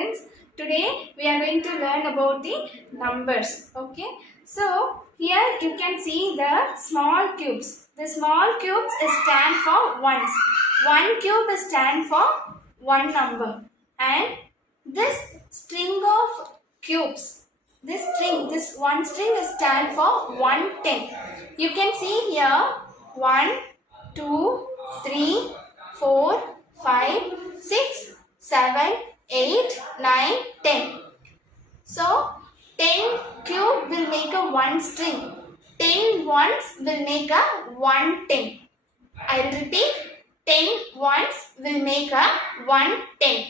students. Today we are going to learn about the numbers. Okay. So here you can see the small cubes. The small cubes stand for ones. One cube stand for one number. And this string of cubes, this one string stand for 110. You can see here 1, 2, 3, 4, 5, 6, 7, 8, 9, 10. So 10 cube will make a one string. 10 ones will make a 110. I will repeat. 10 ones will make a 110.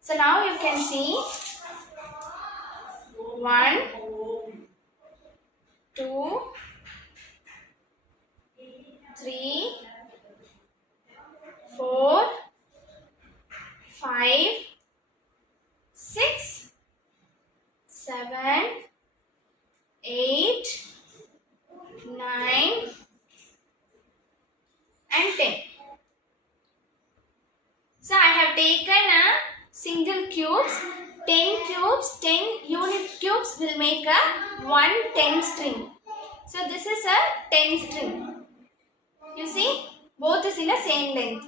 So now you can see 1, 2, 3, 4, 5, 6, 7, 8, 9 and 10. So I have taken a single cubes, 10 cubes, 10 unit cubes will make a 110 string. So this is a 10 string. You see, both is in the same length.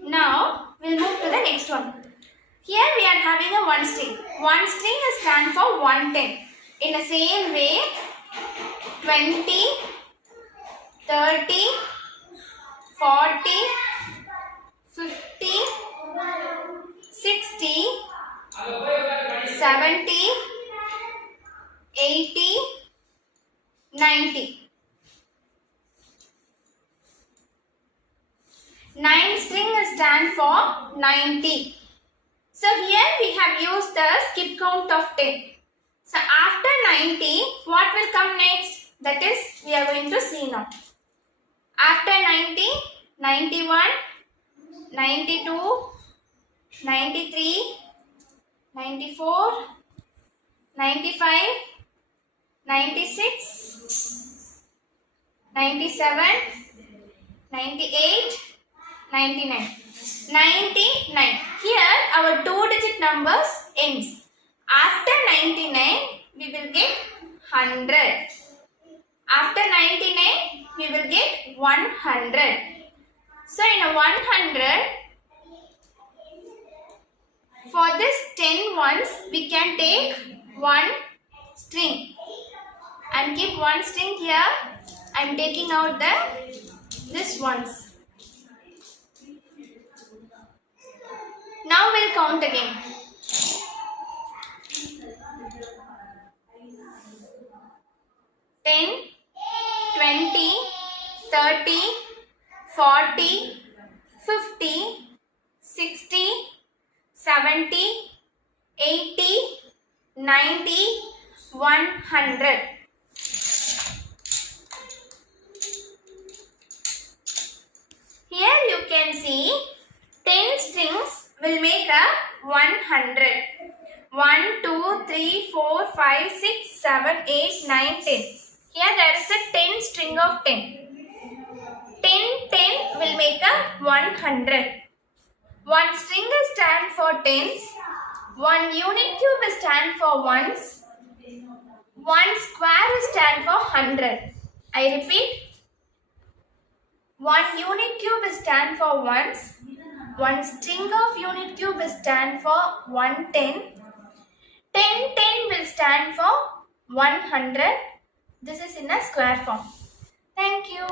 Now we'll move to the next one. Here we are having a one string. One string stands for 110. In the same way, 20, 30, 40, 50, 60, 70, 80, 90. 9 string stand for 90. So here we have used the skip count of 10. So after 90, what will come next? That is, we are going to see now. After 90, 91, 92, 93, 94, 95, 96, 97, 98, 99. 99. Here our two-digit numbers ends. After 99, we will get 100. After 99, we will get 100. So in a 100, for this 10 ones, we can take one string and keep one string here. I am taking out this ones. Now we'll count again. 10, 20, 30, 40, 50, 60, 70, 80, 90, 100. Here you can see 10 strings will make a 100. 1, 2, 3, 4, 5, 6, 7, 8, 9, 10. Here there is a 10 string of 10. 10 will make a 100. One string stands for tens. One unit cube stands for ones. One square stands for 100. I repeat. One unit cube stands for ones. One string of unit cube stands for 110. 10 will stand for 100. This is in a square form. Thank you.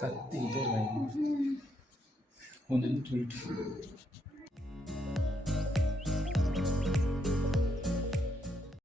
കത്തി ഇതേ line 1 2